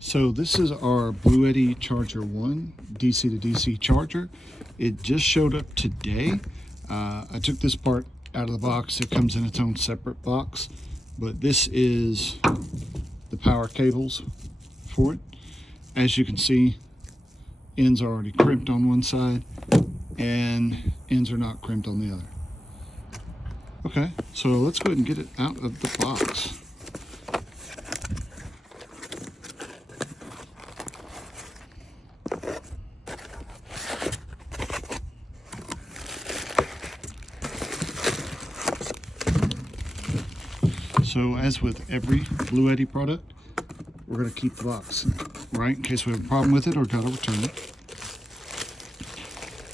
So this is our BLUETTI Charger 1 DC to DC charger. It just showed up today. I took this part out of the box. It comes in its own separate box, but this is the power cables for it. As you can see, ends are already crimped on one side and ends are not crimped on the other. Okay, so let's go ahead and get it out of the box. So as with every BLUETTI product, we're going to keep the box, right, in case we have a problem with it or got to return it.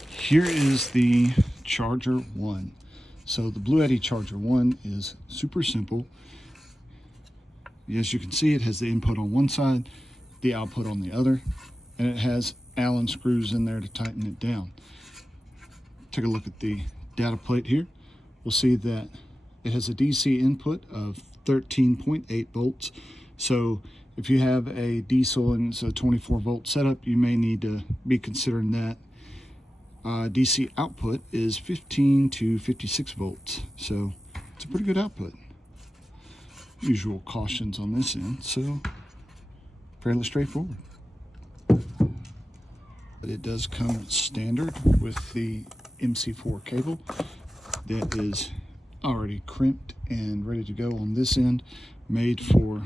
Here is the Charger 1. So the BLUETTI Charger 1 is super simple. As you can see, it has the input on one side, the output on the other, and it has Allen screws in there to tighten it down. Take a look at the data plate here. We'll see that it has a DC input of 13.8 volts. So if you have a diesel and it's a 24 volt setup, you may need to be considering that. DC output is 15 to 56 volts. So it's a pretty good output. Usual cautions on this end, so fairly straightforward. But it does come standard with the MC4 cable that is already crimped and ready to go on this end, made for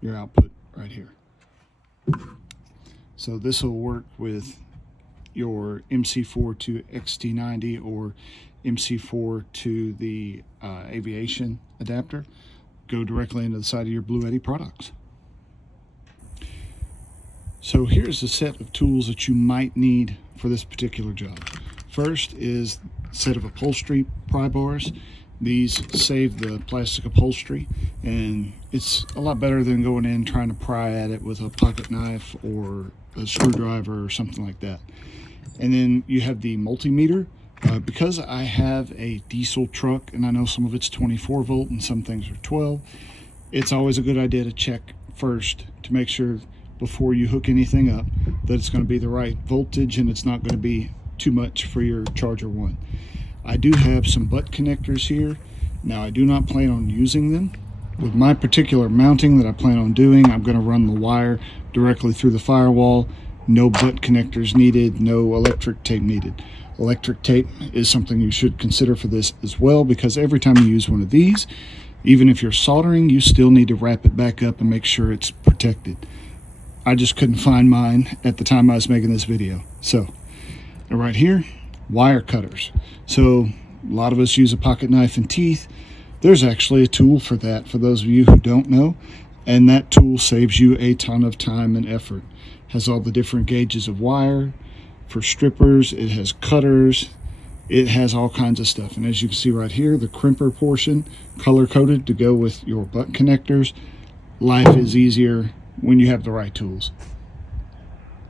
your output right here. So this will work with your MC4 to XT90 or MC4 to the aviation adapter. Go directly into the side of your BLUETTI products. So here's a set of tools that you might need for this particular job. First is a set of upholstery pry bars. These save the plastic upholstery, and it's a lot better than going in trying to pry at it with a pocket knife or a screwdriver or something like that. And then you have the multimeter. Because I have a diesel truck and I know some of it's 24 volt and some things are 12, it's always a good idea to check first to make sure before you hook anything up that it's going to be the right voltage and it's not going to be too much for your Charger 1. I do have some butt connectors here. Now I do not plan on using them. With my particular mounting that I plan on doing, I'm going to run the wire directly through the firewall. No butt connectors needed, no electric tape needed. Electric tape is something you should consider for this as well, because every time you use one of these, even if you're soldering, you still need to wrap it back up and make sure it's protected. I just couldn't find mine at the time I was making this video. So right here, wire cutters. So a lot of us use a pocket knife and teeth. There's actually a tool for that, for those of you who don't know, and that tool saves you a ton of time and effort. Has all the different gauges of wire for strippers, it has cutters, it has all kinds of stuff. And as you can see right here, the crimper portion, color coded to go with your butt connectors. Life is easier when you have the right tools.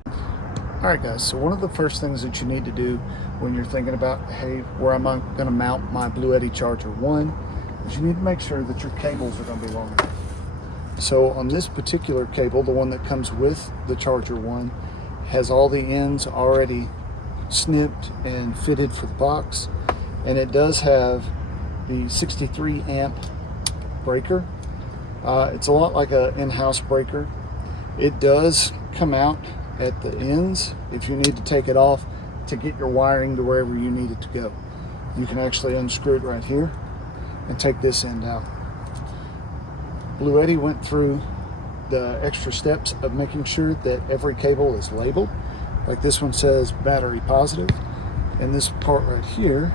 Alright guys, so one of the first things that you need to do when you're thinking about, hey, where am I going to mount my BLUETTI Charger 1, is you need to make sure that your cables are going to be long enough. So on this particular cable, the one that comes with the Charger 1, has all the ends already snipped and fitted for the box, and it does have the 63 amp breaker. It's a lot like an in-house breaker. It does come out at the ends if you need to take it off to get your wiring to wherever you need it to go. You can actually unscrew it right here and take this end out. BLUETTI went through the extra steps of making sure that every cable is labeled. Like this one says battery positive, and this part right here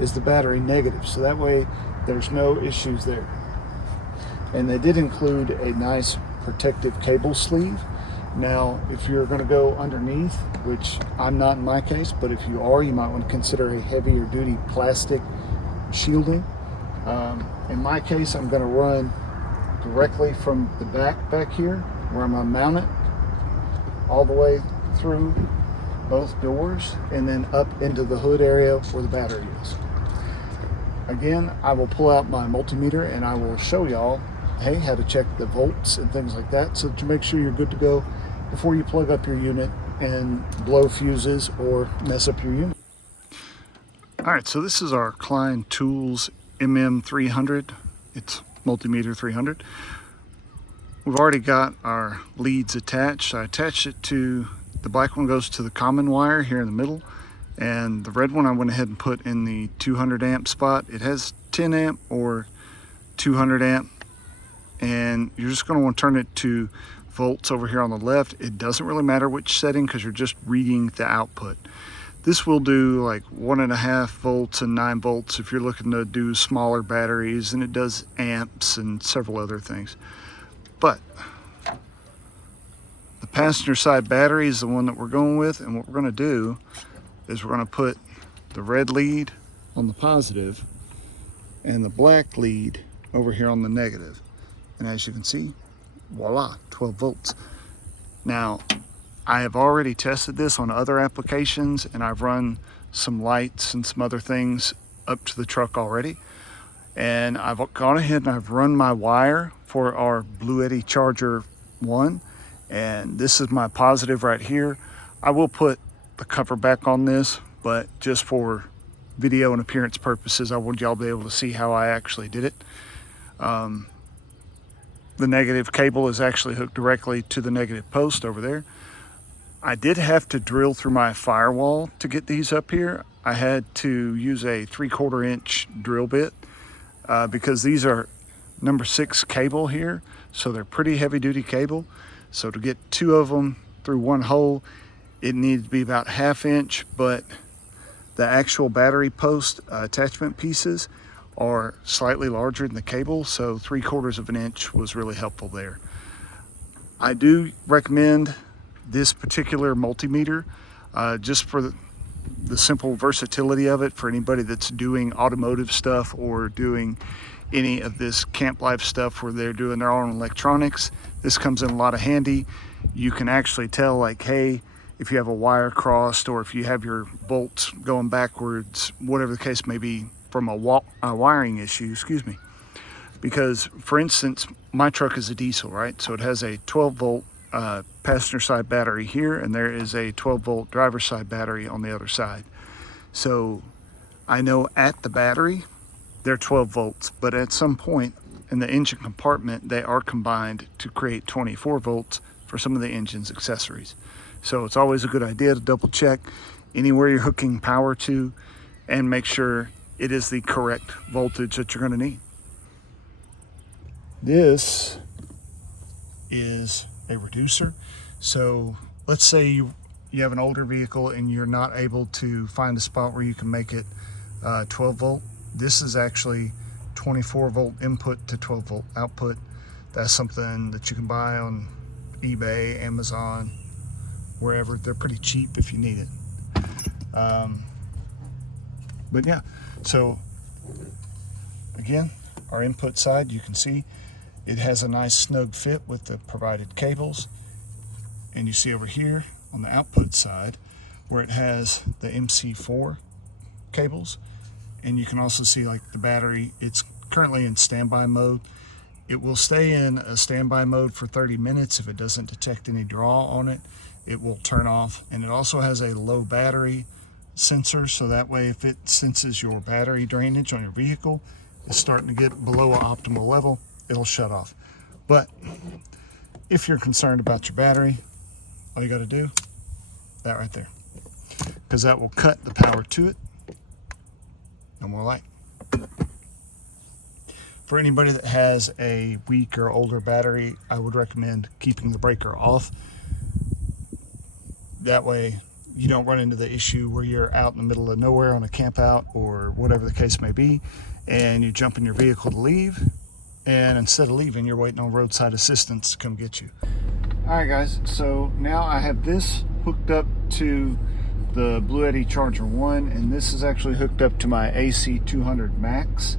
is the battery negative, so that way there's no issues there. And they did include a nice protective cable sleeve. Now if you're going to go underneath, which I'm not in my case, but if you are, you might want to consider a heavier duty plastic shielding. In my case, I'm going to run directly from the back here where I'm going to mount it all the way through both doors and then up into the hood area where the battery is. Again, I will pull out my multimeter and I will show y'all hey, how to check the volts and things like that, so that you make sure you're good to go before you plug up your unit and blow fuses or mess up your unit. All right, so this is our Klein Tools MM300. It's multimeter 300. We've already got our leads attached. I attached it to, the black one goes to the common wire here in the middle, and the red one I went ahead and put in the 200 amp spot. It has 10 amp or 200 amp, and you're just going to want to turn it to volts over here on the left. It doesn't really matter which setting because you're just reading the output. This will do like 1.5 volts and 9 volts if you're looking to do smaller batteries, and it does amps and several other things. But the passenger side battery is the one that we're going with, and what we're going to do is we're going to put the red lead on the positive and the black lead over here on the negative. And as you can see, voila, 12 volts. Now, I have already tested this on other applications, and I've run some lights and some other things up to the truck already. And I've gone ahead and I've run my wire for our BLUETTI Charger 1. And this is my positive right here. I will put the cover back on this, but just for video and appearance purposes, I want y'all to be able to see how I actually did it. The negative cable is actually hooked directly to the negative post over there. I did have to drill through my firewall to get these up here. I had to use a 3/4 inch drill bit because these are number 6 cable here, so they're pretty heavy duty cable. So to get 2 of them through one hole, it needed to be about 1/2 inch, but the actual battery post attachment pieces are slightly larger than the cable, so 3/4 of an inch was really helpful there. I do recommend this particular multimeter just for the simple versatility of it for anybody that's doing automotive stuff or doing any of this camp life stuff where they're doing their own electronics. This comes in a lot of handy. You can actually tell, like, hey, if you have a wire crossed or if you have your bolts going backwards, whatever the case may be, from a wiring issue, excuse me. Because, for instance, my truck is a diesel, right? So it has a 12 volt passenger side battery here, and there is a 12 volt driver side battery on the other side. So I know at the battery, they're 12 volts, but at some point in the engine compartment, they are combined to create 24 volts for some of the engine's accessories. So it's always a good idea to double check anywhere you're hooking power to and make sure it is the correct voltage that you're going to need. This is a reducer. So let's say you have an older vehicle and you're not able to find a spot where you can make it 12 volt. This is actually 24 volt input to 12 volt output. That's something that you can buy on eBay, Amazon, wherever. They're pretty cheap if you need it. But yeah, so again, our input side, you can see it has a nice snug fit with the provided cables. And you see over here on the output side where it has the MC4 cables. And you can also see, like, the battery, it's currently in standby mode. It will stay in a standby mode for 30 minutes. If it doesn't detect any draw on it, it will turn off. And it also has a low battery sensor, so that way if it senses your battery drainage on your vehicle is starting to get below an optimal level, it'll shut off. But if you're concerned about your battery, all you got to do, that right there, because that will cut the power to it. No more light. For anybody that has a weak or older battery, I would recommend keeping the breaker off. That way you don't run into the issue where you're out in the middle of nowhere on a camp out or whatever the case may be, and you jump in your vehicle to leave, and instead of leaving, you're waiting on roadside assistance to come get you. All right, guys, so now I have this hooked up to the BLUETTI Charger 1, and this is actually hooked up to my AC200 Max.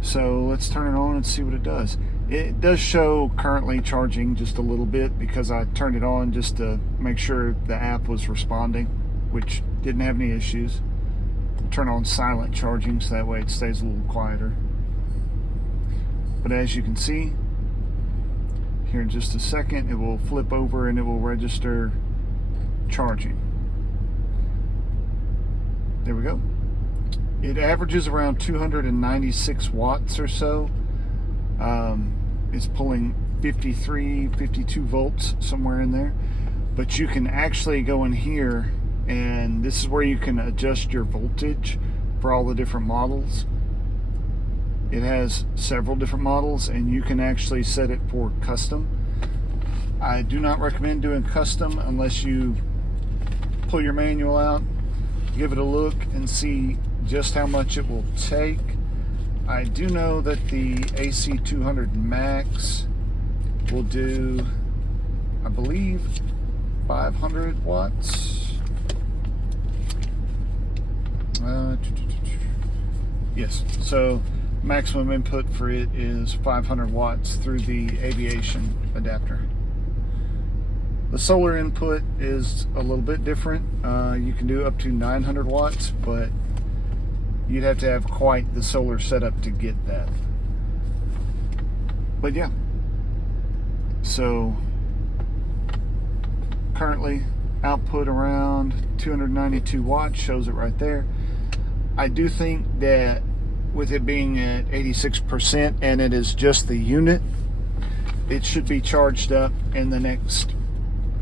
So let's turn it on and see what it does. It does show currently charging just a little bit because I turned it on just to make sure the app was responding, which didn't have any issues. Turn on silent charging so that way it stays a little quieter. But as you can see, here in just a second, it will flip over and it will register charging. There we go. It averages around 296 watts or so. It's pulling 53, 52 volts, somewhere in there. But you can actually go in here, and this is where you can adjust your voltage for all the different models. It has several different models, and you can actually set it for custom. I do not recommend doing custom unless you pull your manual out, give it a look, and see just how much it will take. I do know that the AC200 Max will do, I believe, 500 watts. Yes, so maximum input for it is 500 watts through the aviation adapter. The solar input is a little bit different. You can do up to 900 watts, but you'd have to have quite the solar setup to get that. But yeah, so currently output around 292 watts, shows it right there. I do think that with it being at 86% and it is just the unit, it should be charged up in the next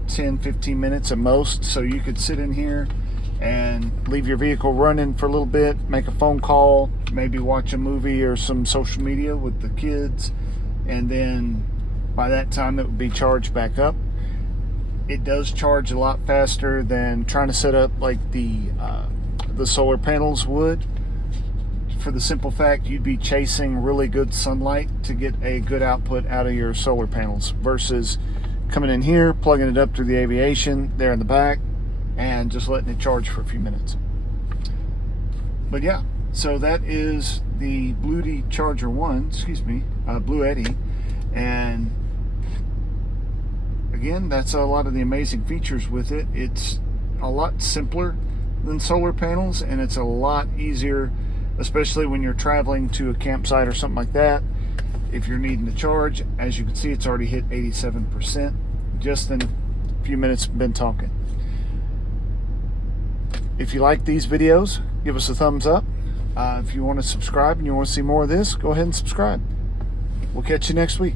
10-15 minutes at most. So you could sit in here and leave your vehicle running for a little bit, make a phone call, maybe watch a movie or some social media with the kids, and then by that time it would be charged back up. It does charge a lot faster than trying to set up like the solar panels would, for the simple fact you'd be chasing really good sunlight to get a good output out of your solar panels versus coming in here, plugging it up through the aviation there in the back, and just letting it charge for a few minutes. But yeah, so that is the BLUETTI Charger 1, BLUETTI. And again, that's a lot of the amazing features with it. It's a lot simpler than solar panels, and it's a lot easier, especially when you're traveling to a campsite or something like that. If you're needing to charge, as you can see, it's already hit 87% just in a few minutes been talking. If you like these videos, give us a thumbs up. If you want to subscribe and you want to see more of this, go ahead and subscribe. We'll catch you next week.